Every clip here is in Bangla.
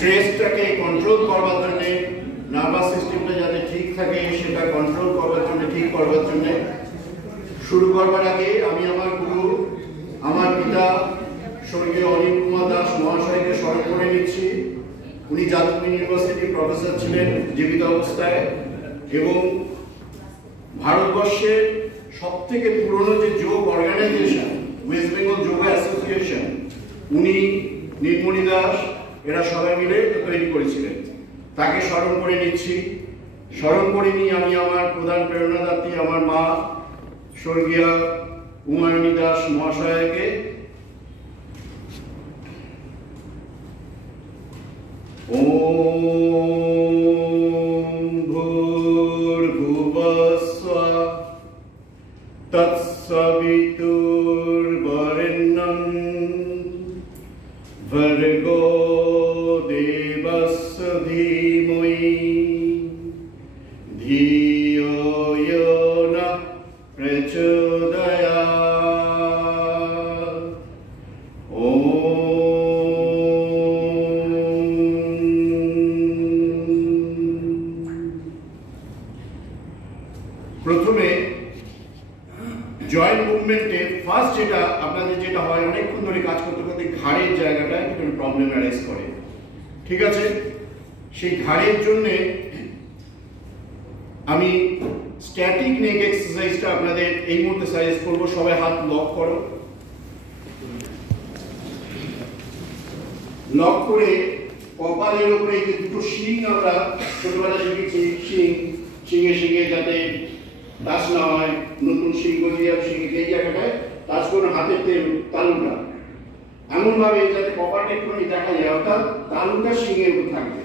স্ট্রেসটাকে কন্ট্রোল করবার জন্য, নার্ভাস সিস্টেমটা যাতে ঠিক থাকে সেটা কন্ট্রোল করবার জন্য, ঠিক করবার জন্য শুরু করবার আগে আমি আমার গুরু, আমার পিতা স্বর্গীয় অনিল কুমার দাস মহাশয়কে স্মরণ করে নিচ্ছি। উনি যাদবপুর ইউনিভার্সিটির প্রফেসর ছিলেন জীবিত অবস্থায় এবং ভারতবর্ষের সবথেকে পুরনো যে যোগ অর্গানাইজেশন ওয়েস্ট বেঙ্গল যোগ অ্যাসোসিয়েশন, উনি নীলমণি দাস এরা সবাই মিলে তৈরি করেছিলেন। তাকে স্মরণ করে নিচ্ছি। স্মরণ করে নিয়ে আমি আমার প্রধান প্রেরণাদাত্রী আমার মা স্বর্গীয় উমায়নী দাস মহাশয়কে ওম ভূর্ভুবস্সঃ তৎসবিতুর্বরেণ্যং ভর্গো দেবস্য ধীমহি ধিয়ো यो নঃ প্রচোদয়াৎ। প্রথমে জয়েন্ট মুভমেন্টে ফার্স্ট যেটা আপনাদের যেটা হয়, অনেকক্ষণ ধরে কাজ করতে করতে ঘাড়ের জায়গাটা একটু প্রবলেম অ্যারাইজ করে, ঠিক আছে? সেই ঘাড়ের জন্য আমি স্ট্যাটিক নেক এক্সারসাইজটা আপনাদের এই মুহূর্তে সাজেস্ট করবো। সবাই হাত লক করো। লক করে কপালের উপরে এই যে দুটো শিং আমরা ছোটবেলায় শিখেছি, শিঙে শিঙে যাতে টাচ না হয়, নতুন শিং গজিয়ে শিঙে এই জায়গাটায় টাচ করে হাতের তালুটা এমন ভাবে যাতে কপালটা একটুখানি দেখা যায়, অর্থাৎ তালুটা শিঙের উপর থাকবে।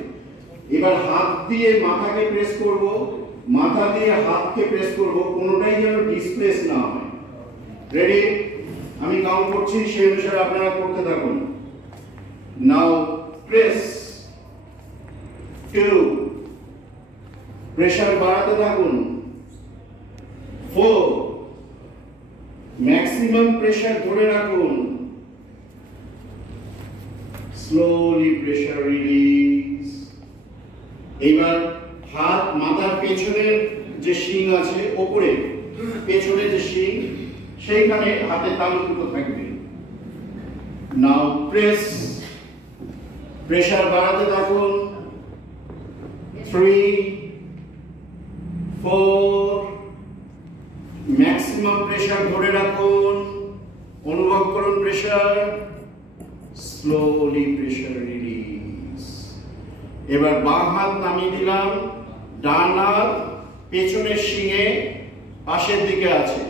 এবার হাত দিয়ে মাথাকে প্রেস করব, মাথা দিয়ে হাতকে প্রেস করব, কোনোটাই যেন ডিসপ্লেস না হয়। রেডি? আমি কাউন্ট করছি, সেই অনুসারে আপনারা করতে থাকুন। নাও প্রেস 2, প্রেসার বাড়াতে থাকুন 4, ম্যাক্সিমাম প্রেসার ধরে রাখুন, স্লোলি প্রেসার রিলিজ। এবার হাত মাথার পেছনের যে শিং আছে, ওপরে পেছনে যে শিং, সেইখানে হাতে তালু দুটো থাকবে। নাও প্রেস, প্রেসার বাড়াতে থাকুন 3, 4, ম্যাক্সিমাম প্রেসার ধরে রাখুন, অনুভব করুন প্রেসার, স্লোলি প্রেসার রিলিজ। এবার বাম হাত নামিয়ে দিলাম, ডান হাত পেছনের শিঙে পাশের দিকে আছে,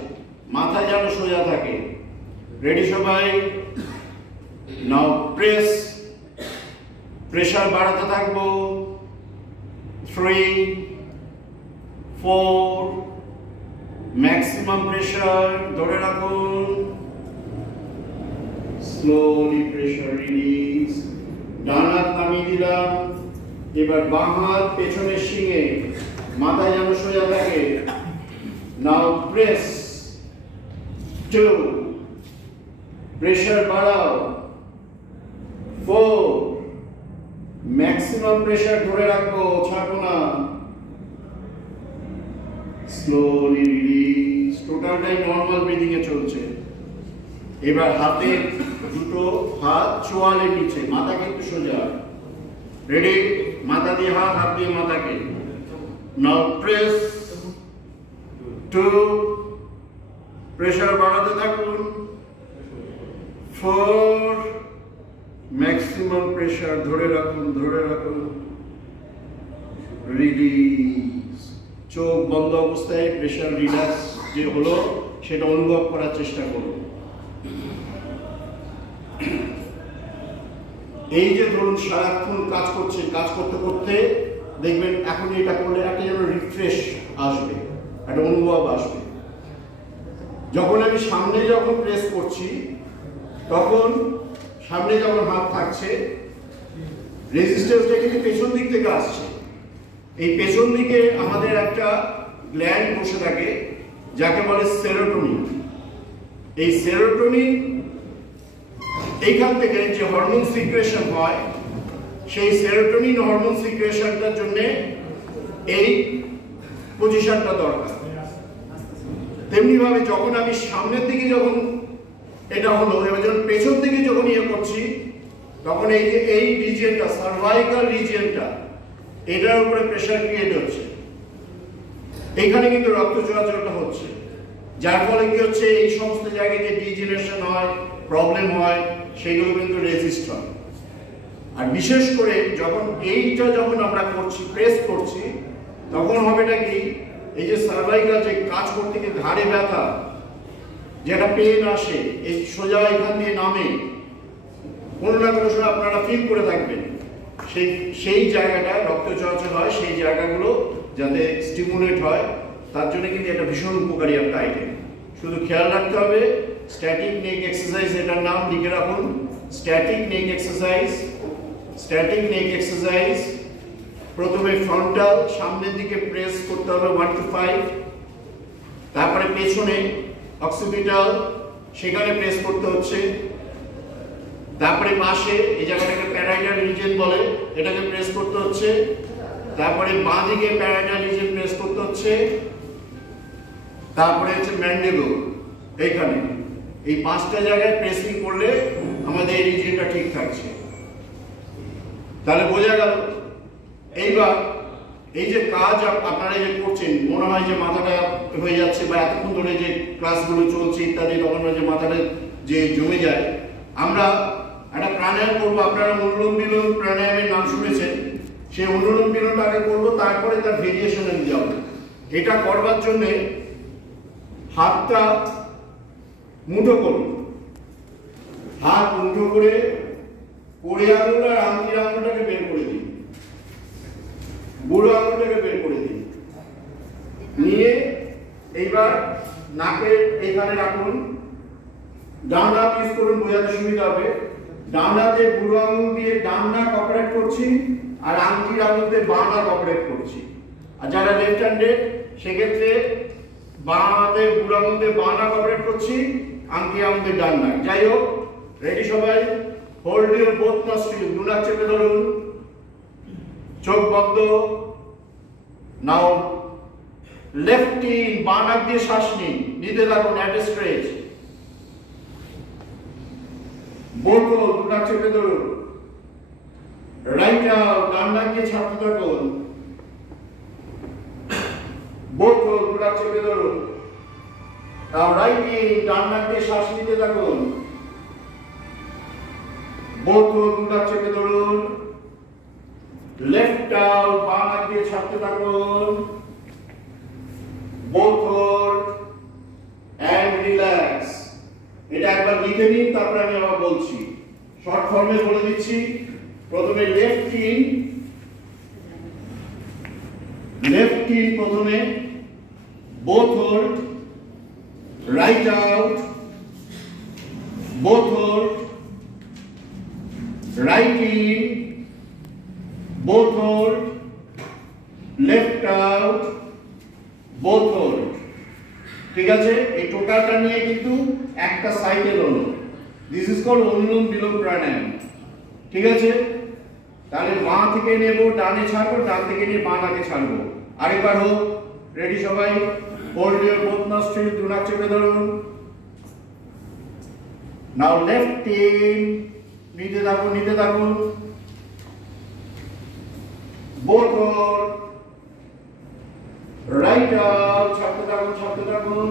মাথা যেন সোজা থাকে। রেডি সবাই? নাও প্রেস, প্রেসার বাড়াতে থাকবো 3, 4, ম্যাক্সিমাম প্রেসার ধরে রাখুন, স্লোলি প্রেসার রিলিজ। ডান হাত নামিয়ে দিলাম, এবার বাম হাত পেছনের শিঙে, মাথা যেন সোজা থাকে। নাও প্রেস 2, প্রেসার বাড়াও 4, ম্যাক্সিমাম প্রেসার ধরে রাখবো, ছাড়বো না, স্লোলি রিলিজ। টোটালটাই নরমাল ব্রিদিং এ চলছে। এবার হাতের দুটো হাত চোয়ালের নিচে, মাথা কিন্তু সোজা। রেডি? মাথা দিয়ে হাত, হাত দিয়ে মাথাকে। নাও প্রেস 2, প্রেসার বাড়াতে থাকুন 4, ম্যাক্সিমাম প্রেসার ধরে রাখুন, ধরে রাখুন, রিলিজ। চোখ বন্ধ অবস্থায় প্রেসার রিল্যাক্স যে হলো সেটা অনুভব করার চেষ্টা করুন। এই যে ধরুন সারাক্ষণ কাজ করছেন, কাজ করতে করতে দেখবেন এখন এটা করলে একটা যেন রিফ্রেশ আসবে, একটা অনুভব আসবে। যখন আমি সামনে যখন প্রেস করছি, তখন সামনে যখন হাত থাকছে, রেজিস্ট্যান্সটা কিন্তু পেছন দিক থেকে আসছে। এই পেছন দিকে আমাদের একটা গ্ল্যান্ড বসে থাকে যাকে বলে সেরোটোনিন। এই সেরোটোনিন এইখান থেকে যে হরমোন সিক্রেশন হয়, সেই সেরোটোনিন হরমোন সিক্রেশনটার জন্য এই পজিশনটা দরকার। তেমনি ভাবে যখন আমি সামনের দিকে যখন এটা হলো, এবার যখন পেছন দিকে যখন ইয়ে করছি, তখন এই যে এই রিজিয়নটা, সার্ভাইকাল রিজিয়নটা, এটার উপরে প্রেসার ক্রিয়েট হচ্ছে, এইখানে কিন্তু রক্ত চলাচলটা হচ্ছে, যার ফলে কি হচ্ছে, এই সমস্ত জায়গায় যে ডিজেনারেশন হয়, প্রবলেম হয়, সেগুলো কিন্তু রেজিস্ট হয়। আর বিশেষ করে যখন এইটা যখন আমরা করছি, প্রেস করছি, তখন হবেটা কি, এই যে সার্ভাইকাল যে কাজ করতে গিয়ে ঘাড়ে ব্যথা, যেটা পেন আসে, এই সোজা এখান দিয়ে নামে, কোনো না কোনো সময় আপনারা ফিল করে থাকবেন, সেই জায়গাটায় রক্ত চলাচল হয়, সেই জায়গাগুলো যাতে স্টিমুলেট হয়, তার জন্য কিন্তু এটা ভীষণ উপকারী একটা আইটেম। শুধু খেয়াল রাখতে হবে, স্ট্যাটিক নেক এক্সারসাইজ, এটার নাম লিখে রাখুন, স্ট্যাটিক নেক এক্সারসাইজ। স্ট্যাটিক নেক এক্সারসাইজ প্রথমে ফ্রন্টাল সামনের দিকে প্রেস করতে হবে 1 to 5, তারপরে পেছনে অক্সিপিটাল সেখানে প্রেস করতে হচ্ছে, তারপরে পাশে এই জায়গাটাকে প্যারাইটাল রিজিয়ন বলে, এটাকে প্রেস করতে হচ্ছে, তারপরে বাঁ দিকে প্যারাইটাল রিজিয়ন প্রেস করতে হচ্ছে, তারপরে হচ্ছে ম্যান্ডিবল, এইখানে এই 5টা জায়গায় প্রেসিং করলে আমাদের এই রিজিয়নটা ঠিক থাকছে। তাহলে বোঝা গেল। এইবার এই যে কাজ আপনারা যে করছেন, মনে হয় যে মাথাটা হয়ে যাচ্ছে, বা এতক্ষণ ধরে যে ক্লাসগুলো চলছে ইত্যাদি, তখন যে মাথাটা যে জমে যায়, আমরা একটা প্রাণায়াম করবো। আপনারা অনুলোম বিলোম প্রাণায়ামের নাম শুনেছেন, সেই অনুলোম বিলোমটা আগে করবো, তারপরে তার ভেরিয়েশনে যাব। এটা করবার জন্যে হাতটা মুঠো করুন, হাত মুঠো করে কোড়ে আঙুল আর আঙুলের আঙুলটাকে বের করে দিন, বুড়ো আঙুলটাকে বের করে দিন, নিয়ে এইবার নাকের এখানে রাখুন, ডান হাত ইউজ করুন, বোঝাতে সুবিধা হবে। ডান হাতে বুড়ো আঙুল দিয়ে ডান নাক অপারেট করছি, আর আঙুলের আঙুল দিয়ে বাঁ নাক অপারেট করছি। আর যারা লেফট হ্যান্ডেড, সেক্ষেত্রে বাঁ হাতে বুড়ো আঙুল দিয়ে বাঁ নাক অপারেট করছি, আংটি আঙুল দিয়ে ডান নাক। যাই হোক, রেডি সবাই? হোল্ড ইউর বোথ নস্ট্রিল, দু নাক চেপে ধরুন, চোখ বন্ধ। নাও লেফট ইন, বাঁ নাক দিয়ে শ্বাস নিন, নিতে থাকুন at a stretch. Both hold, দু নাক চেপে ধরুন। রাইট আউট, ডান নাক দিয়ে ছাড়তে থাকুন। বোথ হোল্ড, দু নাক চেপে ধরুন। নাও রাইট ইন, ডান নাক দিয়ে শ্বাস নিতে থাকুন। বোথ হোল্ড, দু নাক চেপে ধরুন। লেফট আউট, বাঁ নাক দিয়ে ছাড়তে থাকুন। Both hold and relax. এটা একবার লিখে নিন, তারপরে আমি আবার বলছি, শর্ট ফর্মে বলে দিচ্ছি। প্রথমে লেফট ইন, প্রথমে both hold, right out, both hold, right in, both hold, left out, both hold। ঠিক আছে? এই টোটালটা নিয়ে কিন্তু একটা সাইকেল হলো। দিস ইজ কল্ড অনুলোম বিলোম প্রাণায়াম। ঠিক আছে? তাহলে বাঁ থেকে নেব, ডানে ছাড়বো, ডান থেকে নিয়ে বাঁ নাকে ছাড়বো। আরেকবার হোক, রেডি সবাই? হোল্ড ইউর বোথ নস্ট্রিল, দু নাক চেপে ধরুন। নাও লেফট ইন, নিতে থাকুন, নিতে থাকুন। Both hold, right out, ছাড়তে থাকুন, ছাড়তে থাকুন।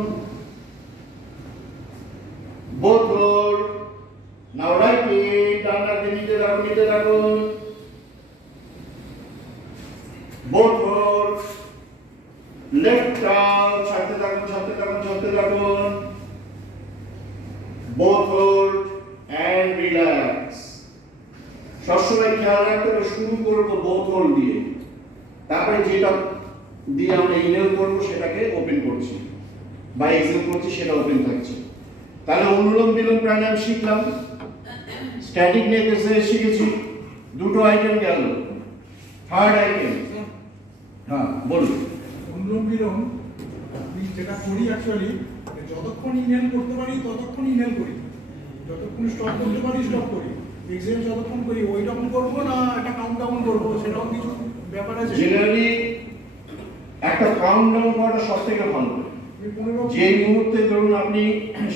Both hold, now right in, ডান নাক দিয়ে নিতে থাকুন, নিতে থাকুন। Both hold, left out, ছাড়তে থাকুন, ছাড়তে থাকুন, ছাড়তে থাকুন। Both hold and relax। সবসময় খেয়াল রাখতে হবে, শুরু করবো বোথ হোল্ড দিয়ে, তারপরে যেটা দিয়ে আমরা ইনহেল করবো সেটাকে ওপেন করছি, বা এক্সহেল করছি, সেটা ওপেন থাকছে। তাহলে অনুলোম বিলোম প্রাণায়াম শিখলাম, স্ট্যাটিক নেক এক্সারসাইজ শিখেছি, দুটো আইটেম গেল। থার্ড আইটেম, হ্যাঁ বলুন। অনুলোম বিলোম আমি যেটা করি অ্যাকচুয়ালি, যতক্ষণ ইনহেল করতে পারি ততক্ষণ ইনহেল করি, যতক্ষণ স্টপ করতে পারি স্টপ করি। এক্সেল যতক্ষণ করি ওই রকম করবো না একটা কাউন্টডাউন করবো, সেটাও কিছু ব্যাপার আছে। জেনারেলি একটা কাউন্টডাউন করাটা সবথেকে ভালো। যে মুহূর্তে ধরুন আপনি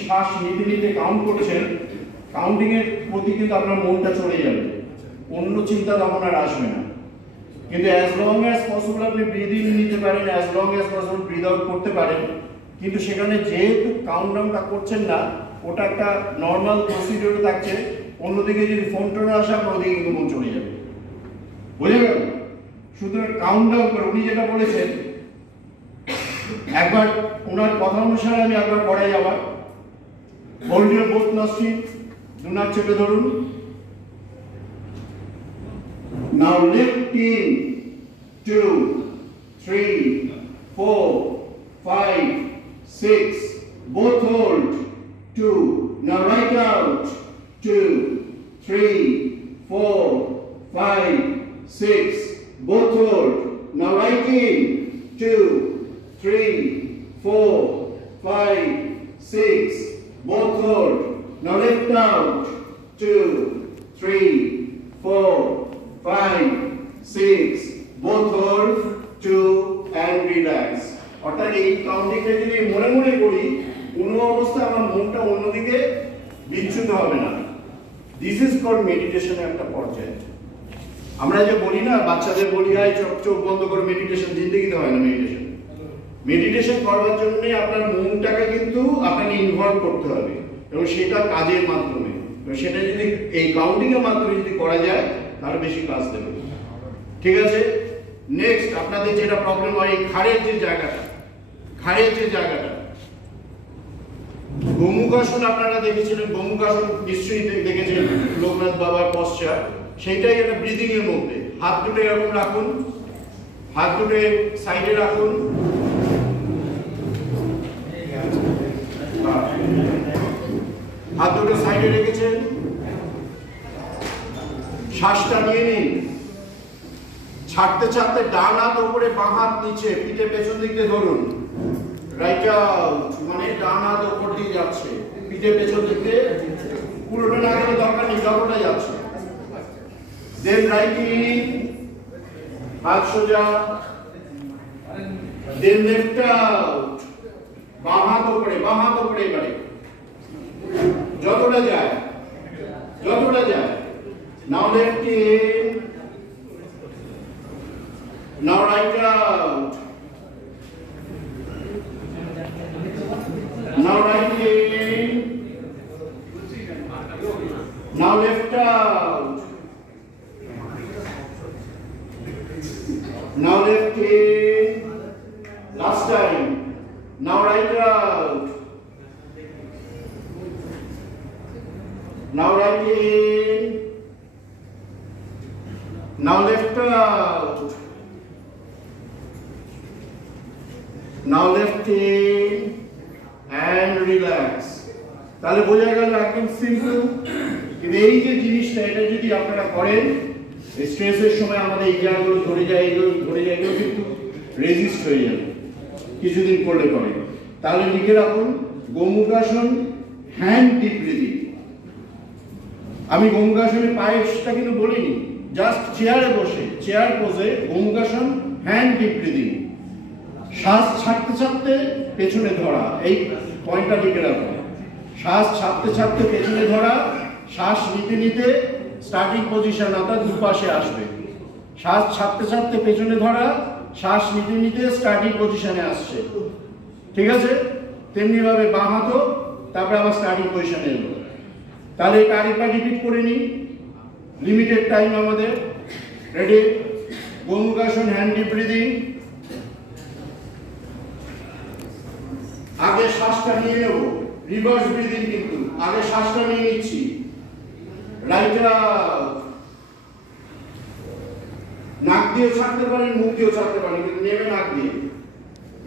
শ্বাস নিতে নিতে কাউন্ট করছেন, কাউন্টিং এর প্রতি কিন্তু আপনার মনটা চলে যাবে, অন্য চিন্তা তখন আর আসবে না। কিন্তু অ্যাজ লং অ্যাজ পসিবল আপনি ব্রিথ ইন নিতে পারেন, as long as possible breathe out করতে পারেন, কিন্তু সেখানে যেহেতু কাউন্টডাউনটা করছেন না, ওটা একটা নর্মাল প্রসিডিওরে থাকছে। অন্যদিকে যদি ফোন টোন আসে আপনার ওদিকে কিন্তু মন চলে যাবে, বুঝে গেল? সুতরাং কাউন্টডাউন করে উনি যেটা বলেছেন, একবার ওনার কথা অনুসারে আমি একবার পড়াই আবার। হোল্ড ইউর বোথ নস্ট্রিল, দুনার চেপে ধরুন। Now lift in 2, 3, 4, 5, 6. Both hold 2. Now right out 2, 3, 4, 5, 6. Both hold. Now right in 2, 3, 4, 5, 6. Both hold. Now left out 2, 3, 4, 5, 6. Both hold 2 and relax. অর্থাৎ এই কাউন্টিংটা যদি মনে মনে করি, কোনো অবস্থায় আমার মনটা অন্যদিকে বিচ্যুত হবে না। দিস ইজ কল্ড মেডিটেশনের একটা পর্যায়। আমরা যে বলি না, বাচ্চাদের বলি আয় চোখ বন্ধ করে মেডিটেশন, জিন্দেগিতে হয় না মেডিটেশন। মেডিটেশন করবার জন্য আপনার মনটাকে কিন্তু আপনাকে ইনভলভ করতে হবে, এবং সেটা কাজের মাধ্যমে। সেটা যদি এই কাউন্টিং এর মাধ্যমে যদি করা যায় তাহলে বেশি কাজ দেবে। ঠিক আছে? নেক্সট আপনাদের যেটা প্রবলেম হয়, এই ঘাড়ের যে জায়গাটা, গোমুখাসন আপনারা দেখেছিলেন, গোমুখাসন নিশ্চয়ই দেখেছেন, লোকনাথ বাবার পশ্চাৎ। সেইটাই একটা ব্রিদিং এর মধ্যে। হাত দুটো এরকম রাখুন, হাত দুটো সাইডে রাখুন, হাত দুটো সাইডে রেখেছেন, শ্বাসটা নিয়ে নিন। ছাড়তে ছাড়তে ডান হাত উপরে, বাঁ হাত নিচে, পিঠে পেছন দিক দিয়ে ধরুন। রাইট আউট মানে ডান হাত উপর দিয়ে যাচ্ছে, পিঠে পেছন দিক দিয়ে, পুরোটা না গেলে দরকার নেই, যতটা যাচ্ছে। দেন রাইট ইন, হাত সোজা, দেন লেফট আউট, বাঁ হাত উপরে, এবারে যতটা যায়। Now left in, now right out, now right in, now left out, now left in, last time, now right out, now right in, now left out, now left in and relax. তাহলে বোঝা গেল একদম সিম্পল। কিন্তু এই যে জিনিসটা, এটা যদি আপনারা করেন, স্ট্রেসের সময় আমাদের এই জায়গাগুলো ধরে যায়, এগুলো কিন্তু রেজিস্ট হয়ে যাবে কিছুদিন করলে পরে। তাহলে লিখে রাখুন, গোমুখাসন, হ্যান্ড ডিপ ব্রিদিং। আমি গোমুখাসনের পায়েসটা কিন্তু বলিনি, জাস্ট চেয়ারে বসে, চেয়ার পোজে গোমুখাসন, হ্যান্ড ডিপ ব্রিদিং। শ্বাস ছাড়তে ছাড়তে পেছনে ধরা, এই পয়েন্টটা লিখে রাখুন। শ্বাস ছাড়তে ছাড়তে পেছনে ধরা, শ্বাস নিতে নিতে স্টার্টিং পজিশন অর্থাৎ দুপাশে আসবে। শ্বাস ছাড়তে ছাড়তে পেছনে ধরা, শ্বাস নিতে নিতে স্টার্টিং পজিশনে আসছে। ঠিক আছে? তেমনি ভাবে বাঁ হাতও, তারপরে আবার স্টার্টিং পজিশনে এলো। তাহলে এটা আরেকবার রিপিট করে নিই, লিমিটেড টাইম আমাদের। Ready? Gomukhasana, hand deep breathing. আগে শ্বাসটা নিয়ে নেব, রিভার্স ব্রিদিং, কিন্তু আগে শ্বাসটা নিয়ে নিচ্ছি। রাইট আউট, নাক দিয়ে ছাড়তে পারেন, মুখ দিয়ে ছাড়তে পারেন, কিন্তু নেবে নাক দিয়ে।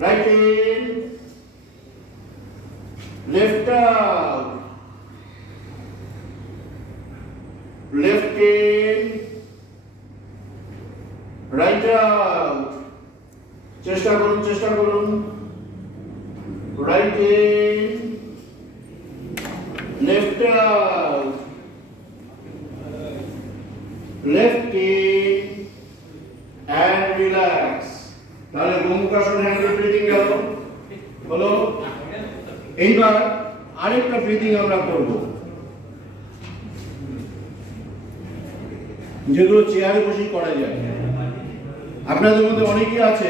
Right in, left out, left in, right out. চেষ্টা করুন। Right in, left out, Lift in and relax. তাহলে গোমুখাসন হ্যান্ড ব্রিদিং গেল হলো। এইবার আরেকটা ব্রিদিং আমরা করব, যেগুলো চেয়ারে বসেই করা যায়। আপনাদের মধ্যে অনেকেই আছে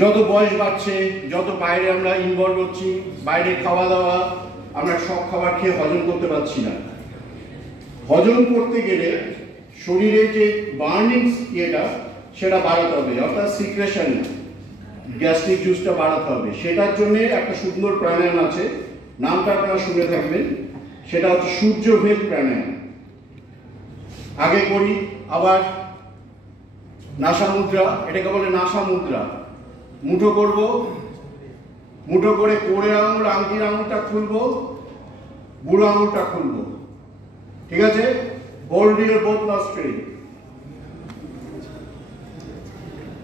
যত বয়স বাড়ছে, যত বাইরে আমরা ইনভলভ হচ্ছি, বাইরে খাওয়া দাওয়া, আমরা সব খাবার খেয়ে হজম করতে পারছি না। হজম করতে গেলে শরীরে যে বার্নিং ইয়েটা সেটা বাড়াতে হবে, অর্থাৎ সিক্রেশন, গ্যাস্ট্রিক জুসটা বাড়াতে হবে। সেটার জন্য একটা সুন্দর প্রাণায়াম আছে, নামটা আপনারা শুনে থাকবেন, সেটা হচ্ছে সূর্যভেদ প্রাণায়াম। আগে করি, আবার নাসা মুদ্রা, এটাকে বলে নাসা মুদ্রা। মুঠো করব, মুঠো করে কোড়ে আঙুল, আংটির আঙুলটা খুলবো, বুড়ো আঙুলটা খুলবো, ঠিক আছে? Hold your both nostril.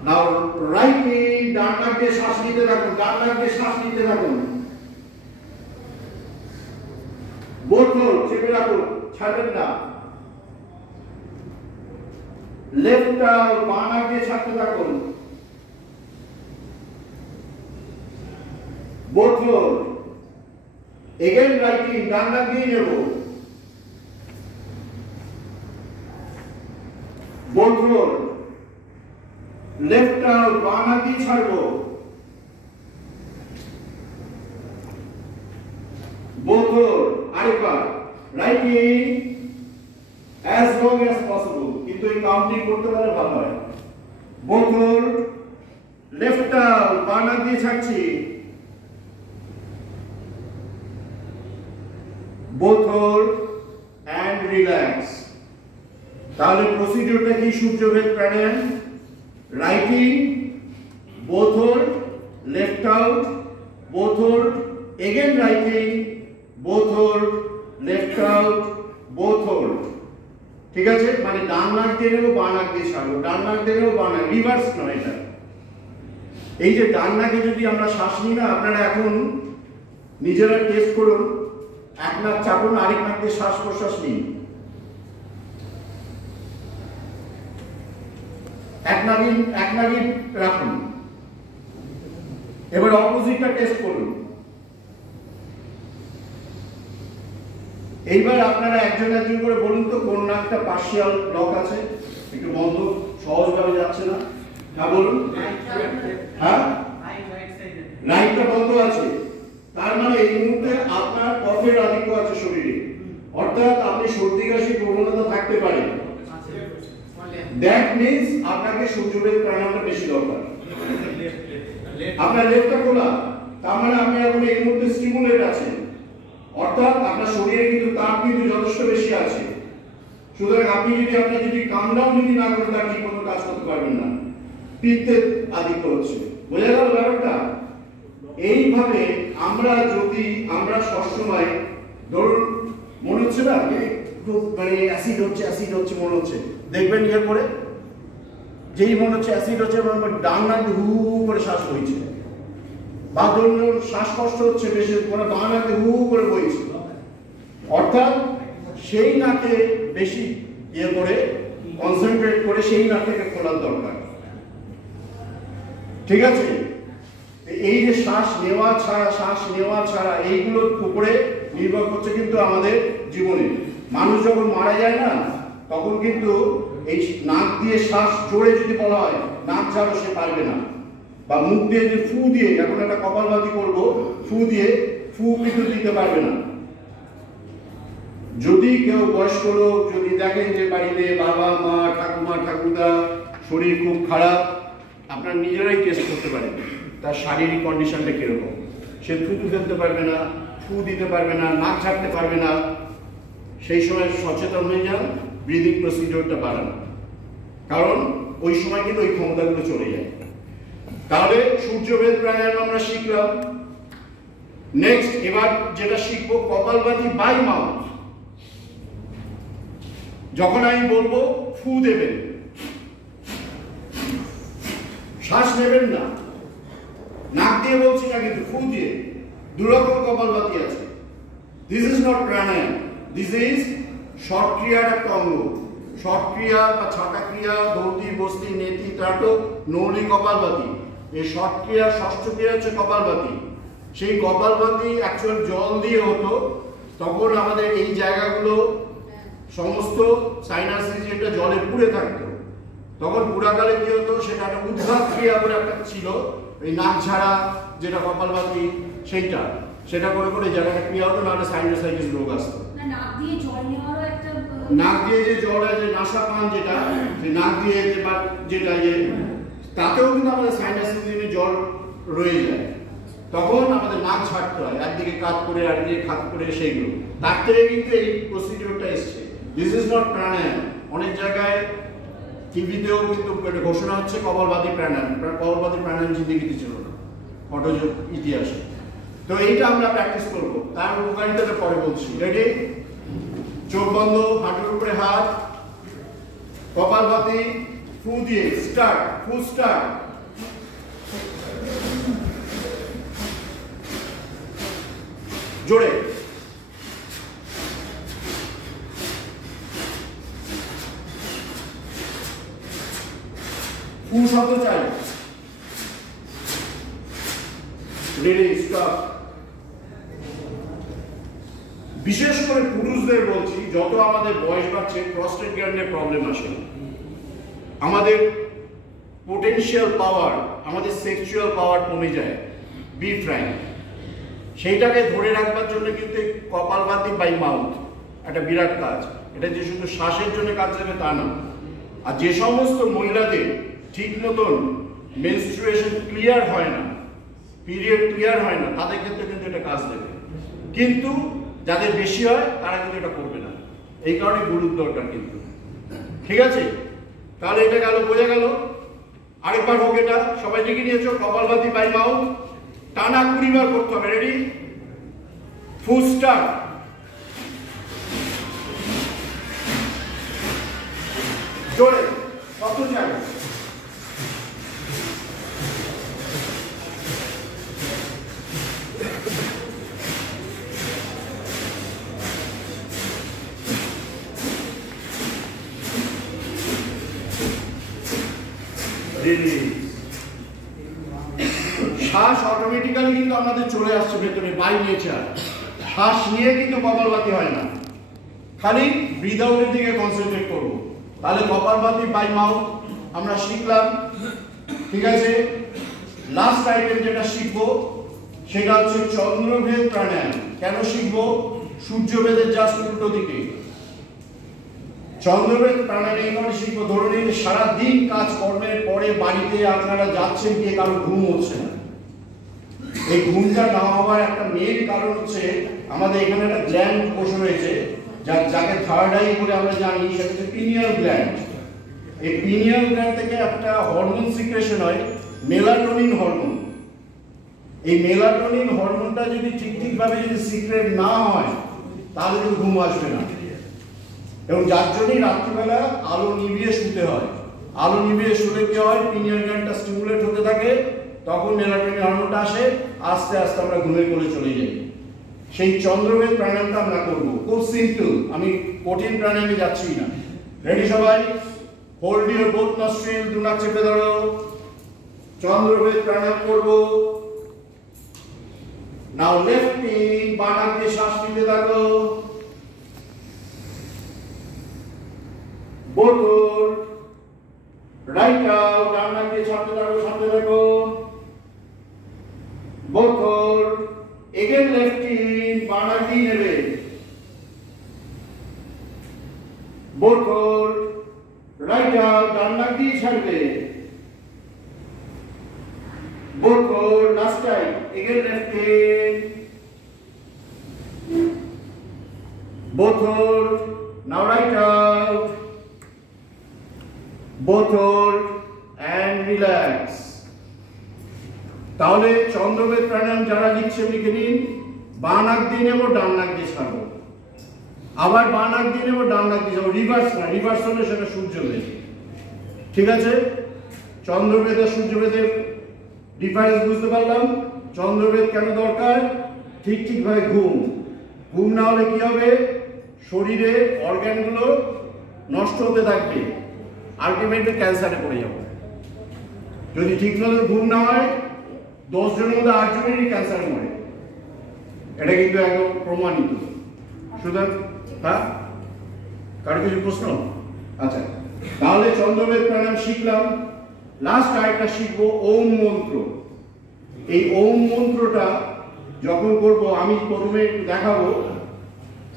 Now right in, ডান নাক দিয়ে শ্বাস নিতে থাকুন, ডান নাক দিয়ে শ্বাস নিতে থাকুন। বোথ হোল্ড, চেপে রাখুন, ছাড়বেন না। লেফট আউট, বাঁ নাক দিয়ে ছাড়তে থাকুন। Both hold. Again right in, ডান নাক দিয়ে নেব। Both hold. Left out, বাঁ নাক দিয়ে ছাড়বো। Both hold. আরেকবার right in as long as possible, কিন্তু এই কাউন্টিং করতে পারলে ভালো হয়। Both hold. Left out, বাঁ নাক দিয়ে ছাড়ছি। Both hold and relax. তাহলে প্রসিডিউরটা কি? সূর্যভেদ প্রাণায়াম, right in, both hold, left out, both hold, again right in, both hold, left out, both hold। ঠিক আছে? মানে ডান নাক দিয়ে নেব, বাঁ নাক দিয়ে ছাড়বো, ডান নাক দিয়ে নেব, বাঁ নাক, রিভার্স নয় এটা। এই যে ডান নাকে যদি আমরা শ্বাস নিই না, আপনারা এখন নিজেরা টেস্ট করুন, এক নাক চাপুন, আরেক নাক দিয়ে শ্বাস প্রশ্বাস নিন, এক নাকি রাখুন। এবার অপোজিটটা টেস্ট করুন। এইবার আপনারা একজন একজন করে বলুন তো কোন নাকটা পার্শিয়াল লক আছে, একটু বন্ধ, সহজভাবে যাচ্ছে না। হ্যাঁ বলুন। হ্যাঁ, রাইটটা বন্ধ আছে। তার মানে এই মুহূর্তে আপনার কফের আধিক্য আছে শরীরে, অর্থাৎ আপনি সর্দি কাশি প্রবণতা থাকতে পারে। দ্যাট মিন্স আপনাকে সূর্যভেদ প্রাণায়ামটা বেশি দরকার। আপনার লেফটটা খোলা, তার মানে আপনি এখন এই মুহূর্তে স্টিমুলেট আছেন, অর্থাৎ আপনার শরীরে কিন্তু তাপ কিন্তু যথেষ্ট বেশি আছে। সুতরাং আপনি যদি কাম ডাউন যদি না করেন, তার ঠিক মতো কাজ করতে পারবেন না, পিত্তের আধিক্য হচ্ছে। বোঝা গেল ব্যাপারটা? এইভাবে আমরা সবসময়, ধরুন মনে হচ্ছে না মানে অ্যাসিড হচ্ছে মনে হচ্ছে, দেখবেন ইয়ে করে, যেই মনে হচ্ছে অ্যাসিড হচ্ছে, ডান নাক হু করে শ্বাস বইছে, বা ধরুন শ্বাসকষ্ট হচ্ছে বেশি, মানে বাঁ নাকে হু করে বইছে, অর্থাৎ সেই নাকে বেশি ইয়ে করে কনসেন্ট্রেট করে সেই নাকটাকে খোলার দরকার। ঠিক আছে? এই যে শ্বাস নেওয়া ছাড়া এইগুলোর উপরে নির্ভর করছে কিন্তু আমাদের জীবনে। মানুষ যখন মারা যায় না, তখন কিন্তু এই নাক দিয়ে শ্বাস জোরে যদি বলা হয়, নাক ছাড়া সে পারবে না, বা মুখ দিয়ে যদি ফু দিয়ে, এখন একটা কপালভাতি করবো, ফু কিন্তু দিতে পারবে না। যদি কেউ বয়স্ক লোক যদি দেখেন যে বাড়িতে বাবা মা ঠাকুমা ঠাকুরদা শরীর খুব খারাপ, আপনারা নিজেরাই টেস্ট করতে পারেন তার শারীরিক কন্ডিশনটা কিরকম। সে থুতু ফেলতে পারবে না, ফু দিতে পারবে না, নাক ছাড়তে পারবে না, সেই সময় সচেতন হয়ে যান, ব্রিদিং প্রসিডিওরটা বাড়ান, কারণ ওই সময় কিন্তু ওই ক্ষমতাগুলো চলে যায়। তাহলে সূর্যভেদ প্রাণায়াম আমরা শিখলাম। নেক্সট এবার যেটা শিখবো, কপালভাতি বাই মাউথ। যখন আমি বলবো ফু দেবেন, শ্বাস নেবেন না, নাক দিয়ে বলছি না কিন্তু ফু দিয়ে। দুরকম কপালভাতি আছে। This is not pranayama, this is short ক্রিয়ার একটা অঙ্গ। শর্ট ক্রিয়া বা ছাটা ক্রিয়া, দৌতি, বস্তি, নেতি, ত্রাটক, নৌলি, কপালভাতি। এই শর্ট ক্রিয়া, ষষ্ঠ ক্রিয়া হচ্ছে কপালভাতি। সেই কপালভাতি অ্যাকচুয়াল জল দিয়ে হতো। তখন আমাদের এই জায়গাগুলো সমস্ত সাইনাস রিজিয়নটা জলে পুড়ে থাকতো। তখন পুরাকালে কি হতো, সেটা একটা উদ্ঘাত ক্রিয়া বলে একটা ছিল, এই নাক ঝাড়া যেটা কপালভাতি সেটা করে করে জায়গাটা ক্রিয়া হতো, নাহলে সাইনোসাইটিস রোগ আসতো। নাক দিয়ে জল নেওয়ারও একটা, নাক দিয়ে যে জল হয়, যে নাসা পান যেটা, সেই নাক দিয়ে যেটা তাতেও কিন্তু আমাদের সাইনাস রিজিয়নে জল রয়ে যায়। তখন আমাদের নাক ছাড়তে হয়, একদিকে কাত করে একদিকে খাত করে, সেইগুলো তার থেকে কিন্তু এই প্রসিডিওরটা এসছে। দিস ইজ নট প্রাণায়াম। অনেক জায়গায় টিভিতেও কিন্তু ঘোষণা হচ্ছে কপালভাতি প্রাণায়াম। কপালভাতি প্রাণায়াম জিন্দিগিতে ছিল না অটোজ ইতিহাসে। তো এইটা আমরা প্র্যাকটিস করব, তার উপকারিতাটা পরে বলছি। রেডি? চোখ বন্ধ, হাঁটুর উপরে হাত, কপালভাতি ফু দিয়ে স্টার্ট, ফু স্টার্ট। জোরে ফু শব্দ চাই। Ready, stop. বিশেষ করে পুরুষদের বলছি, যত আমাদের বয়স বাড়ছে প্রস্টেট গ্ল্যান্ডের প্রবলেম আসে, আমাদের পোটেনশিয়াল পাওয়ার, আমাদের সেক্সুয়াল পাওয়ার কমে যায়। Be frank. সেইটাকে ধরে রাখবার জন্য কিন্তু কপালভাতি বাই মাউথ একটা বিরাট কাজ। এটা যে শুধু শ্বাসের জন্য কাজ দেবে তা না। আর যে সমস্ত মহিলাদের ঠিক মতন মেনস্ট্রুয়েশন ক্লিয়ার হয় না, পিরিয়ড ক্লিয়ার হয় না, তাদের ক্ষেত্রে কিন্তু এটা কাজ দেবে। কিন্তু যাদের বেশি হয় তারা কিন্তু এটা করবে না। এই কারণে গুরুর দরকার কিন্তু। ঠিক আছে? তাহলে এটা গেল, বোঝা গেল। আরেকবার হোক এটা, সবাই লিখে নিয়েছো। কপালভাতি বাই মাউথ টানা 20 বার করতে হবে। রেডি? Full start. জোরে কত চাই? শ্বাস অটোমেটিক্যালি কিন্তু আমাদের চলে আসছে ভেতরে, বাই নেচার। শ্বাস নিয়ে কিন্তু কপালভাতি হয় না, খালি ব্রিথ আউটের দিকে কনসেন্ট্রেট করবো। তাহলে কপালভাতি বাই মাউথ আমরা শিখলাম। ঠিক আছে? লাস্ট আইটেম যেটা শিখবো সেটা হচ্ছে চন্দ্রভেদ প্রাণায়াম। কেন শিখবো? সূর্যভেদের জাস্ট উল্টো দিকে চন্দ্রভেদ প্রাণায়াম এই কারণে শিখবো। ধরুন এই সারাদিন কাজ কর্মের পরে বাড়িতে আপনারা যাচ্ছেন, গিয়ে কারো ঘুম হচ্ছে না। এই ঘুমটা না হওয়ার একটা মেইন কারণ হচ্ছে আমাদের এখানে একটা গ্ল্যান্ড বসে রয়েছে, যাকে থার্ড আই বলে আমরা জানি, সেটা হচ্ছে পিনিয়াল গ্ল্যান্ড। এই পিনিয়াল গ্ল্যান্ড থেকে একটা হরমোন সিক্রেশন হয়, মেলাটোনিন হরমোন। এই মেলাটোনিন হরমোনটা যদি ঠিকভাবে যদি সিক্রেট না হয় তাহলে কিন্তু ঘুম আসবে না। এবং যার জন্যই রাত্রিবেলা আলো নিভিয়ে শুতে হয়। আলো নিভিয়ে শুলে কি হয়, পিনিয়াল গ্ল্যান্ডটা স্টিমুলেট হতে থাকে, তখন মেলাটোনিন হরমোনটা আসে, আস্তে আস্তে আমরা ঘুমের কোলে চলে যাই। সেই চন্দ্রভেদ প্রাণায়ামটা আমরা করবো, খুব সিম্পল। আমি কঠিন প্রাণায়ামে যাচ্ছি না। রেডি সবাই? হোল্ড ইউর বোথ নস্ট্রিল, দু নাক চেপে ধরো। চন্দ্রভেদ প্রাণায়াম করবো। নাও লেফট ইন, বাঁ নাক দিয়ে শ্বাস নিতে থাকো। বোথ রাইট আউট, ডান নাক দিয়ে ছাড়তে থাকো, ছাড়তে থাকো। বোথ এগেন লেফট ইন, বাঁ নাক দিয়ে নেবে। বোথ রাইট আউট, ডান নাক দিয়ে ছাড়বে। Both hold, last time, again left in. Both hold, now right out. Both hold and relax. তাহলে চন্দ্রভেদ প্রাণায়াম যারা লিখছে লিখে নিন। বাঁ নাক দিয়ে নেবো, ডান নাক দিয়ে ছাড়বো। আবার বাঁ নাক দিয়ে নেবো, ডান নাক দিয়ে যাবো। রিভার্স না, রিভার্স হলে সেটা সূর্যভেদ। ঠিক আছে? চন্দ্রভেদ আর সূর্যভেদের ডিফারেন্স বুঝতে পারলাম। চন্দ্রভেদ কেন দরকার? ঠিকভাবে ঘুম। ঘুম না হলে কি হবে? শরীরের অর্গানগুলো নষ্ট হতে থাকবে, আলটিমেটলি ক্যান্সারে পড়ে যাবো। যদি ঠিকমতো ঘুম না হয় 10 জনের মধ্যে 8 জনেরই ক্যান্সার মরে, এটা কিন্তু একদম প্রমাণিত। সুতরাং কারো কিছু প্রশ্ন? আচ্ছা, তাহলে চন্দ্রবেদ প্রাণায়াম শিখলাম। লাস্ট আরেকটা শিখবো ওম মন্ত্র। এই ওম মন্ত্রটা যখন করব, আমি প্রথমে দেখাবো,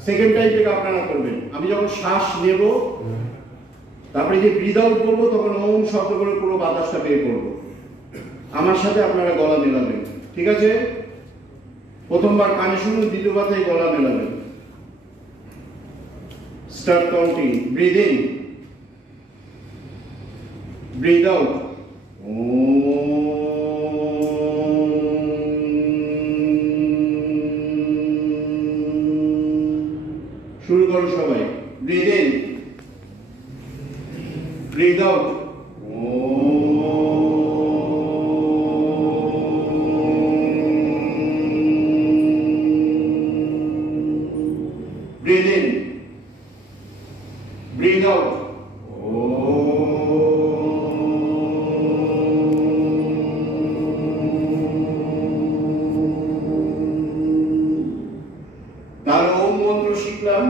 সেকেন্ড টাইম থেকে আপনারা করবেন। আমি যখন শ্বাস নেব, তারপরে যে ব্রিথ আউট করবো, তখন ওম শব্দ করে পুরো বাতাসটা বের করবো। আমার সাথে আপনারা গলা মেলাবেন, ঠিক আছে? প্রথমবার কানে শুনুন, দ্বিতীয়বার থেকে গলা মেলাবেন। Start counting. Breathe in, breathe out. শুরু করো সবাই। Breathe in, breathe out. Breathe in, breathe out. তার ওম মন্ত্র শিখলাম।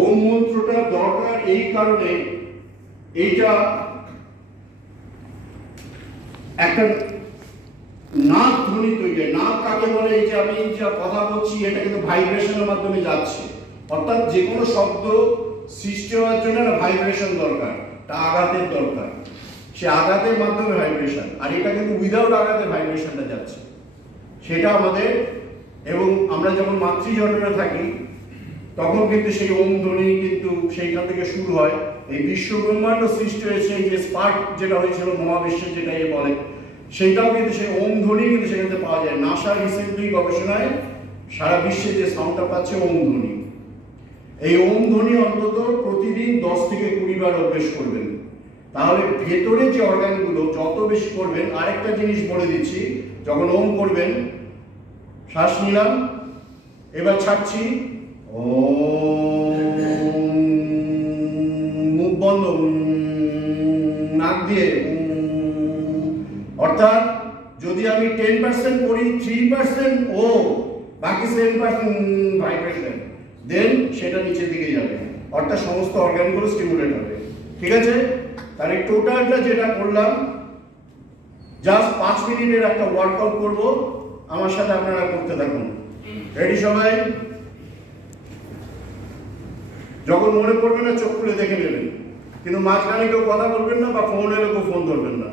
ওম মন্ত্রটা দরকার এই কারণে, এইটা একটা নাক ধ্বনি তৈরি হয়। নাক কাকে বলে? এই যে আমি যা কথা বলছি, এটা কিন্তু ভাইব্রেশনের মাধ্যমে যাচ্ছে। অর্থাৎ যে কোনো শব্দ সৃষ্টি হওয়ার জন্য একটা ভাইব্রেশন দরকার, তা আঘাতের দরকার। সে আঘাতের মাধ্যমে ভাইব্রেশন, আর এটা কিন্তু উইদাউট আঘাতে ভাইব্রেশনটা যাচ্ছে, সেটা আমাদের। এবং আমরা যখন মাতৃজঠরে থাকি, তখন কিন্তু সেই ওম ধ্বনি কিন্তু সেইখান থেকে শুরু হয়। এই বিশ্ব ব্রহ্মাণ্ড সৃষ্টি হয়েছে, এই যে স্পার্ক যেটা হয়েছিল মহাবিশ্বের, যেটা এ বলে, সেইটাও কিন্তু সেই ওম ধ্বনি কিন্তু সেখান থেকে পাওয়া যায়। নাসা রিসেন্টলি গবেষণায় সারা বিশ্বে যে সাউন্ডটা পাচ্ছে ওম ধ্বনি। এই ওম ধ্বনি অন্তত প্রতিদিন 10 থেকে 20 বার অভ্যেস করবেন। তাহলে ভেতরে যে অর্গানগুলো যত বেশি করবেন। আরেকটা জিনিস বলে দিচ্ছি, যখন ওম করবেন, শ্বাস নিলাম, এবার ছাড়ছি, মুখ বন্ধ, নাক দিয়ে। অর্থাৎ যদি আমি 10% করি, 3% ও, বাকি 7% ভাইব্রেশন, দেন সেটা নিচের দিকে যাবে, অর্থাৎ সমস্ত অর্গানগুলো স্টিমুলেট হবে। ঠিক আছে? তাহলে টোটালটা যেটা করলাম, জাস্ট 5 মিনিটের একটা ওয়ার্কআউট করব। আমার সাথে আপনারা করতে থাকুন। রেডি সবাই? যখন মনে পড়বে না, চোখ খুলে দেখে নেবেন, কিন্তু মাঝখানে কেউ কথা বলবেন না, বা ফোন এলে কেউ ফোন ধরবেন না।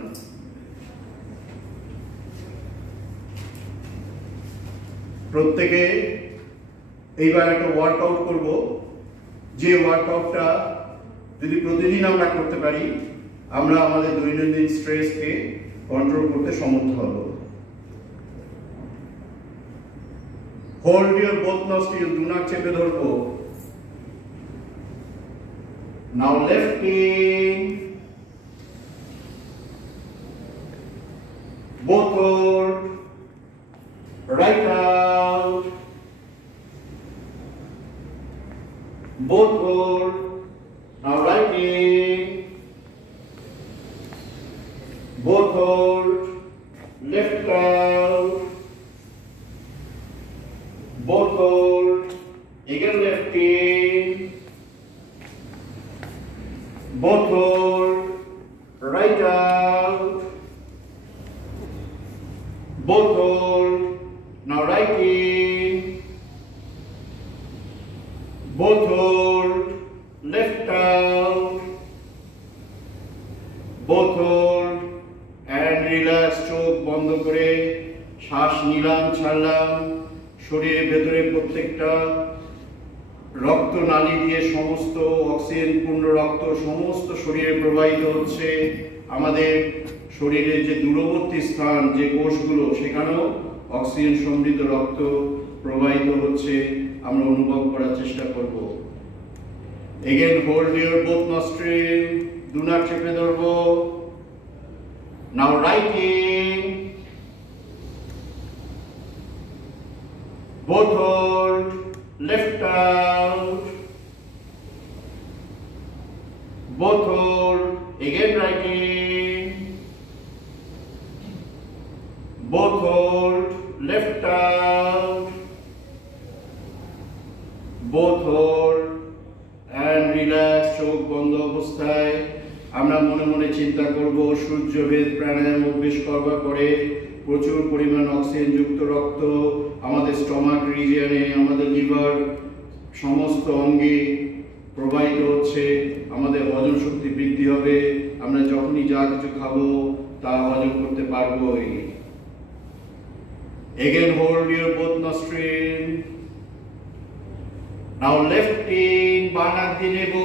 প্রত্যেকে এইবার একটা ওয়ার্কআউট করব, যে ওয়ার্কআউটটা যদি প্রতিদিন আমরা করতে পারি, আমরা আমাদের দৈনন্দিন স্ট্রেসকে কন্ট্রোল করতে সমর্থ হব। হোল্ড ইউর বোথ নস্ট্রিল, দুনাক চেপে ধরবো। Now left in, both hold, right out, both hold, now right in, both hold, left out, both hold, again left in, both hold, right out, both hold, now right in, both hold, left out, both hold, and relax, চোখ বন্ধ করে শ্বাস নিলাম, ছাড়লাম। শরীরের ভেতরে প্রত্যেকটা রক্ত নালী দিয়ে সমস্ত অক্সিজেন পূর্ণ রক্ত সমস্ত শরীরে প্রবাহিত হচ্ছে। আমাদের শরীরের যে দূরবর্তী স্থান, যে কোষগুলো, সেখানেও অক্সিজেন সমৃদ্ধ রক্ত প্রবাহিত হচ্ছে, আমরা অনুভব করার চেষ্টা করব। Again hold your both nostril, দুনাক চেপে ধরবো। Now right in, both hold, left out, both hold, again writing, both hold, left out, both hold and relax, চোখ বন্ধ অবস্থায় আমরা মনে মনে চিন্তা করব সূর্যভেদ প্রাণায়াম অভ্যাস করবার পরে প্রচুর পরিমাণ অক্সিজেন যুক্ত রক্ত আমাদের স্টমাক রিজিয়নে, আমাদের লিভার সমস্ত অঙ্গে প্রবাহিত হচ্ছে, আমাদের হজম শক্তি বৃদ্ধি হবে, আমরা যখনই যা কিছু খাবো তা হজম করতে পারবোই। Again hold your both nostril. Now left in, বাঁ নাক দিয়ে নেব,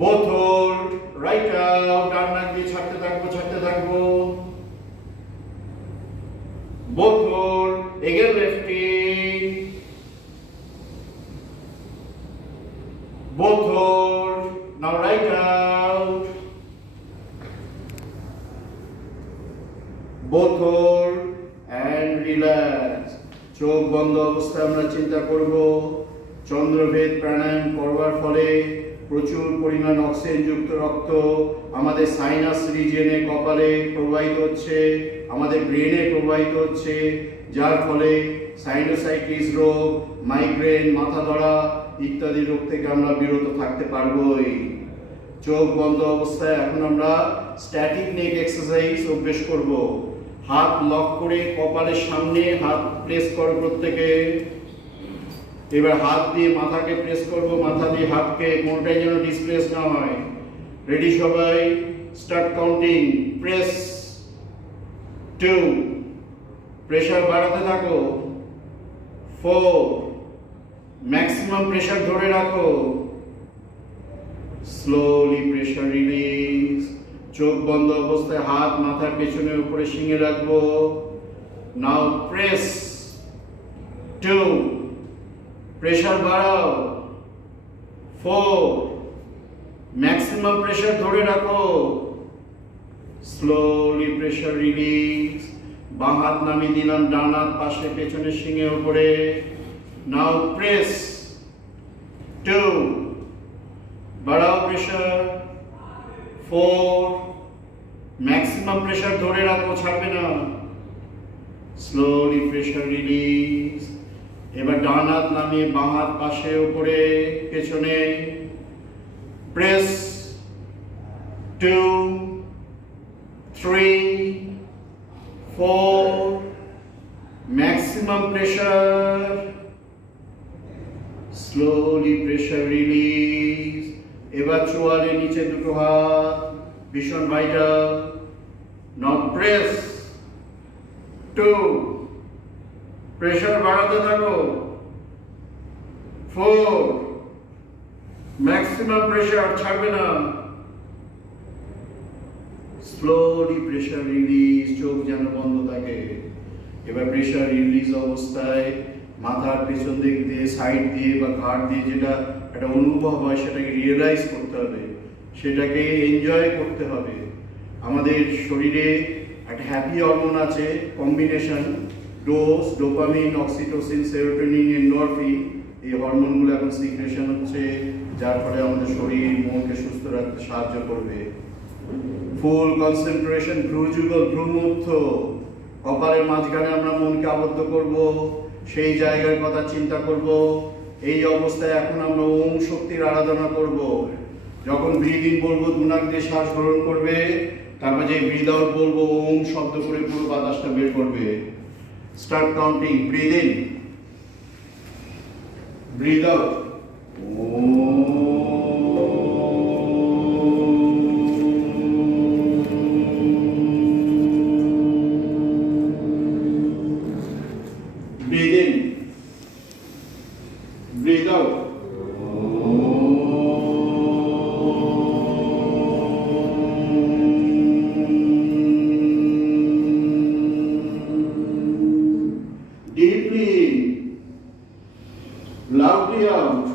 both hold, right out, ডান নাক দিয়ে ছাড়তে থাকবো, both hold, again left in, both hold, now right out, both hold and relax. চোখ বন্ধ অবস্থায় আমরা চিন্তা করব চন্দ্রভেদ প্রাণায়াম করবার ফলে প্রচুর পরিমাণ অক্সিজেন যুক্ত রক্ত আমাদের সাইনাস রিজিয়নে, কপালে প্রবাহিত হচ্ছে, আমাদের ব্রেনে প্রবাহিত হচ্ছে, যার ফলে সাইনোসাইটিস রোগ, মাইগ্রেন, মাথা ধরা ইত্যাদি রোগ থেকে আমরা বিরত থাকতে পারবোই। চোখ বন্ধ অবস্থায় এখন আমরা স্ট্যাটিক নেক এক্সারসাইজ অভ্যাস করব। হাত লক করে কপালের সামনে হাত প্রেস করো প্রত্যেকে। এবার হাত দিয়ে মাথাকে প্রেস করব, মাথা দিয়ে হাতকে, কোনটাই যেন ডিসপ্লেস না হয়। রেডি সবাই? Start counting. প্রেস 2, প্রেসার বাড়াতে থাকো 4, ম্যাক্সিমাম প্রেসার ধরে রাখো, স্লোলি প্রেসার রিলিজ। চোখ বন্ধ অবস্থায় হাত মাথার পেছনে উপরে শিঙে রাখবো। নাও প্রেস 2, প্রেসার বাড়াও 4, ম্যাক্সিমাম প্রেসার ধরে রাখো, স্লোলি প্রেসার রিলিজ। বাঁ হাত নামিয়ে দিলাম, ডান হাত পাশে পেছনে শিঙে উপরে। নাও প্রেস 2, বাড়াও প্রেসার 4, ম্যাক্সিমাম প্রেসার ধরে রাখো, ছাড়বে না, স্লোলি প্রেসার রিলিজ। এবার ডান হাত নামিয়ে বাঁ হাত পাশে উপরে পেছনে। Press 2, 3, 4, maximum pressure, slowly pressure release. এবার চোয়ালে নিচে দুটো হাত, ভীষণ ভাইটাল। নাও প্রেস 2, প্রেসার বাড়াতে থাকো 4, ম্যাক্সিমাম প্রেসার, ছাড়বে না, স্লোলি প্রেসার রিলিজ। চোখ যেন বন্ধ থাকে। এবার প্রেসার রিলিজ অবস্থায় মাথার পেছন দিক দিয়ে, সাইড দিয়ে বা ঘাড় দিয়ে যেটা একটা অনুভব হয় সেটাকে রিয়েলাইজ করতে হবে, সেটাকে এনজয় করতে হবে। আমাদের শরীরে একটা হ্যাপি হরমোন আছে, combination, dose, dopamine, oxytocin, serotonin, endorphin. এই হরমোনগুলো এখন সিক্রেশন হচ্ছে, যার ফলে আমাদের শরীর মনকে সুস্থ রাখতে সাহায্য করবে। ফুল কনসেন্ট্রেশন, ভ্রুযুগল, ভ্রুমধ্য, কপালের মাঝখানে আমরা মনকে আবদ্ধ করব, সেই জায়গার কথা চিন্তা করব। এই অবস্থায় এখন আমরা ওম শক্তির আরাধনা করব। যখন ব্রিথ ইন বলবো দুনাক দিয়ে শ্বাস গ্রহণ করবে, তারপর যে ব্রিথ আউট বলবো ওম শব্দ করে পুরো বাতাসটা বের করবে। Start counting. Breathe in, breathe out. Breathe in, breathe out. Deeply in, loudly out.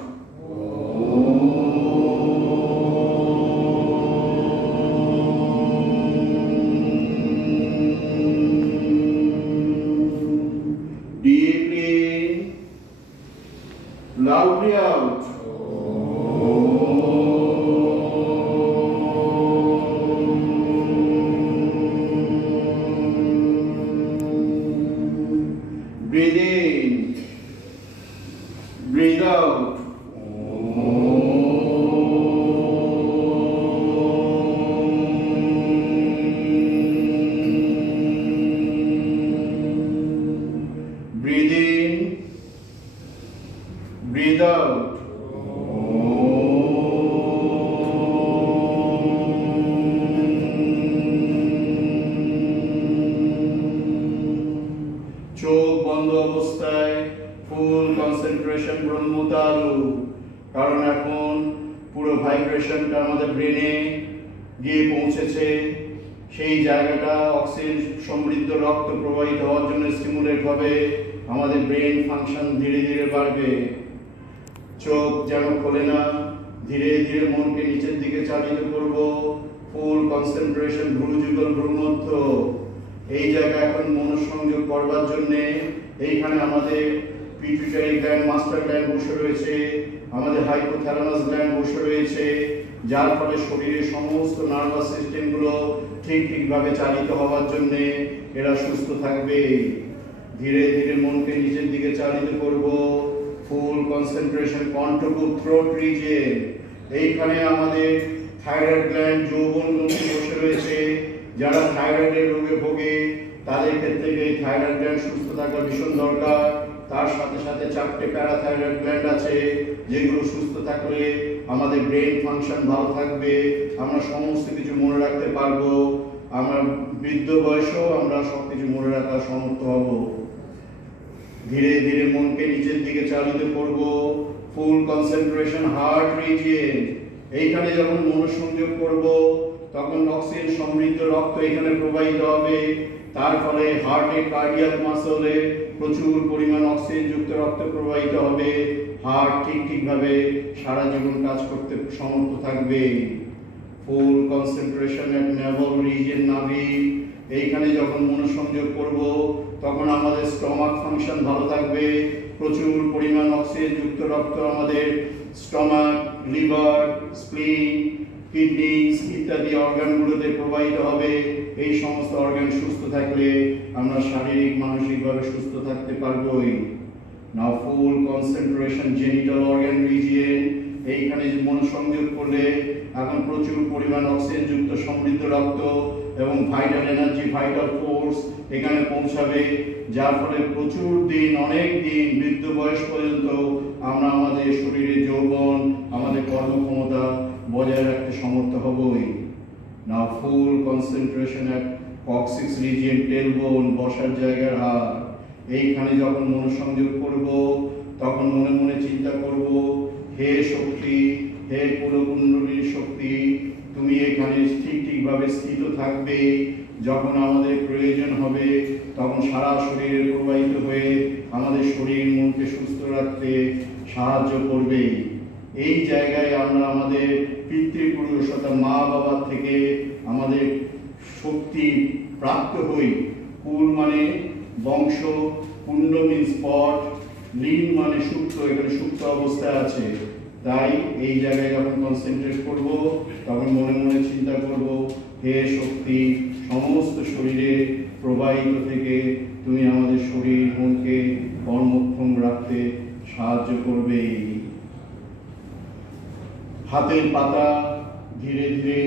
Deeply in, loudly out. Breathe in. Breathe out. Breathe in. Breathe out. চোখ বন্ধ অবস্থায় ফুল কনসেন্ট্রেশন ব্রহ্মতারু, কারণ এখন পুরো ভাইব্রেশনটা আমাদের ব্রেনে গিয়ে পৌঁছেছে। সেই জায়গাটা অক্সিজেন সমৃদ্ধ রক্ত প্রবাহিত হওয়ার জন্য স্টিমুলেট হবে, আমাদের ব্রেন ফাংশন ধীরে ধীরে বাড়বে। চোখ যেন খোলে না, ধীরে ধীরে মনকে নিচের দিকে চালিত করব। ফুল কনসেন্ট্রেশন ভ্রুযুগল ভ্রুমধ্য, এই জায়গায় এখন মনোসংযোগ করবার জন্য এইখানে আমাদের পিটুইটারি গ্ল্যান্ড, মাস্টার গ্ল্যান্ড বসে রয়েছে, আমাদের হাইপোথ্যালামাস গ্ল্যান্ড বসে রয়েছে, যার ফলে শরীরের সমস্ত নার্ভাস সিস্টেমগুলো ঠিকভাবে চালিত হওয়ার জন্য এরা সুস্থ থাকবে। ধীরে ধীরে মনকে নিচের দিকে চালিত করব। ফুল কনসেন্ট্রেশন কন্ট্রোল থ্রোট রিজিয়ন, এইখানে আমাদের থাইরয়েড গ্ল্যান্ড যৌবন গ্রন্থি বসে রয়েছে। যারা থাইরয়েডের রোগে ভোগে তাদের ক্ষেত্রে এই থাইরয়েড গ্ল্যান্ড সুস্থ থাকা ভীষণ দরকার। তার সাথে সাথে 4টে প্যারাথাইরয়েড গ্ল্যান্ড আছে, যেগুলো সুস্থ থাকলে আমাদের ব্রেন ফাংশন ভালো থাকবে, আমরা সমস্ত কিছু মনে রাখতে পারবো, আমরা বৃদ্ধ বয়সেও আমরা সবকিছু মনে রাখার সমর্থ হব। ধীরে ধীরে মনকে নিচের দিকে চালিত করব। ফুল কনসেন্ট্রেশন হার্ট রিজিয়ন, এইখানে যখন মনোসংযোগ করব তখন অক্সিজেন সমৃদ্ধ রক্ত এখানে প্রবাহিত হবে, তার ফলে হার্টে কার্ডিয়াক মাসলে প্রচুর পরিমাণ অক্সিজেন যুক্ত রক্ত প্রবাহিত হবে, হার্ট ঠিকভাবে সারা জীবন কাজ করতে সমর্থ থাকবে। ফুল কনসেন্ট্রেশন এট নেভেল রিজিয়ন নাভি, এইখানে যখন মনোসংযোগ করব তখন আমাদের স্টমাক ফাংশন ভালো থাকবে, প্রচুর পরিমাণ অক্সিজেন যুক্ত রক্ত আমাদের স্টমাক, লিভার, স্প্লিন, কিডনিস ইত্যাদি অর্গানগুলোতে প্রবাহিত হবে। এই সমস্ত অর্গান সুস্থ থাকলে আমরা শারীরিক মানসিকভাবে সুস্থ থাকতে পারবোই। Now full concentration genital organ region, এইখানে মনোসংযোগ করলে এখন প্রচুর পরিমাণ অক্সিজেন যুক্ত সমৃদ্ধ রক্ত এবং ভাইটাল এনার্জি, ভাইটাল ফোর্স এখানে পৌঁছাবে, যার ফলে প্রচুর দিন, অনেক দিন, মৃত্যু বয়স পর্যন্ত আমরা আমাদের শরীরের যৌবন, আমাদের কর্মক্ষমতা বজায় রাখতে সমর্থ হবই। নাও ফুল কনসেন্ট্রেশন এট কক্সিক্স রিজিয়ন, টেলবোন, বসার জায়গার হাড়, এইখানে যখন মনোসংযোগ করব তখন মনে মনে চিন্তা করব, হে শক্তি, হে কুলকুণ্ডলীর শক্তি, তুমি এখানে ঠিকভাবে স্থিত থাকবে, যখন আমাদের প্রয়োজন হবে তখন সারা শরীরে প্রবাহিত হয়ে আমাদের শরীর মনকে সুস্থ রাখতে সাহায্য করবে। এই জায়গায় আমরা আমাদের পিতৃপুরুষ অর্থাৎ মা বাবার থেকে আমাদের শক্তি প্রাপ্ত হই। কুল মানে বংশ, কুণ্ড মিন স্পট, লীন মানে সুপ্ত, এখানে সুপ্ত অবস্থায় আছে। তাই এই জায়গায় যখন কনসেন্ট্রেট করব তখন মনে মনে চিন্তা করব, হে শক্তি, সমস্ত শরীরে প্রবাহিত থেকে তুমি আমাদের শরীর মনকে কর্মক্ষম রাখতে সাহায্য করবে। হাতের পাতা ধীরে ধীরে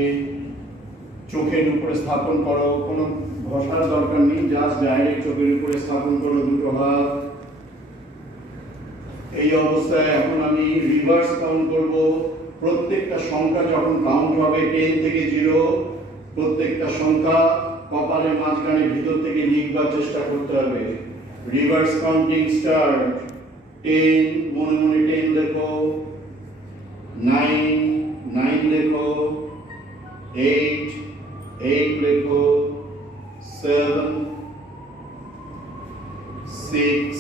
চোখের উপরে স্থাপন করো, কোনো ঘষার দরকার নেই, জাস্ট ডাইরেক্ট চোখের উপরে স্থাপন করো দুটো হাত। এই অবস্থায় এখন আমি রিভার্স কাউন্ট করব। প্রত্যেকটা সংখ্যা যখন কাউন্ট হবে 10 থেকে 0, প্রত্যেকটা সংখ্যা কপালের মাঝখানে ভিতর থেকে লিখবার চেষ্টা করতে হবে। Reverse counting start. 10, মনে মনে 10 লেখো, 9, 9 লেখো, 8, 8 লেখো, 7, 6,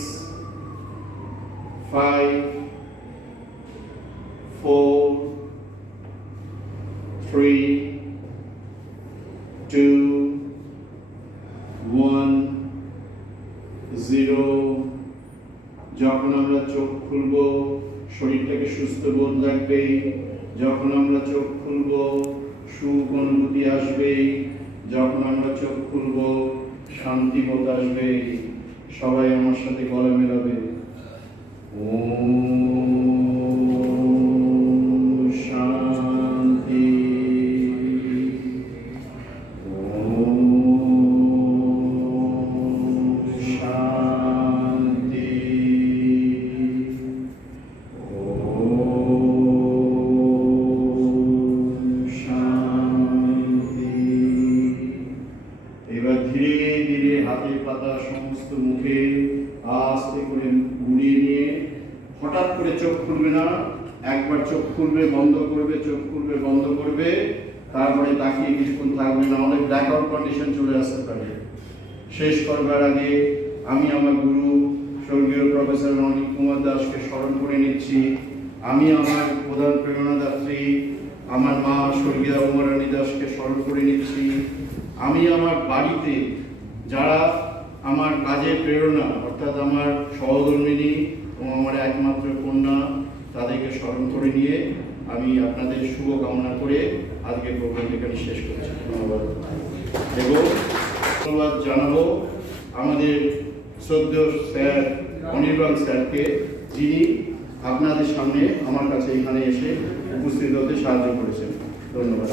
5, 4, 3, 2, 1, 0। যখন আমরা চোখ খুলব শরীরটাকে সুস্থ বোধ লাগবে। যখন আমরা চোখ খুলব সুখ অনুভূতি আসবে, যখন আমরা চোখ খুলব শান্তি বোধ আসবে। সবাই আমার সাথে গলা মেলাবে। ওম শান্তি। এবার ধীরে ধীরে হাতের পাতা সমস্ত মুখে আস্তে করে গুলিয়ে নিয়ে হঠাৎ করে চোখ খুলবে না, একবার চোখ খুলবে বন্ধ করবে, চোখ খুলবে বন্ধ করবে, তারপরে তাকিয়ে কিছুক্ষণ থাকবে না, অনেক ব্ল্যাকআউট কন্ডিশন চলে আসতে পারে। শেষ করবার আগে আমি আমার গুরু স্বর্গীয় প্রফেসর রণজিৎ কুমার দাসকে স্মরণ করে নিচ্ছি। আমি আমার প্রধান প্রেরণাদাত্রী আমার মা স্বর্গীয় উমারানী দাসকে স্মরণ করে নিচ্ছি। আমি আমার বাড়িতে যারা আমার কাজের প্রেরণা অর্থাৎ আমার সহধর্মিণী এবং আমার একমাত্র কন্যা, তাদেরকে স্মরণ করে নিয়ে আমি আপনাদের শুভ কামনা করে আজকে প্রোগ্রাম এখানে শেষ করছি। ধন্যবাদ। এবং ধন্যবাদ জানাবো আমাদের শ্রদ্ধেয় স্যার অনির্বাণ স্যারকে, যিনি আপনাদের সামনে আমার কাছে এখানে এসে উপস্থিত হতে সাহায্য করেছেন। ধন্যবাদ।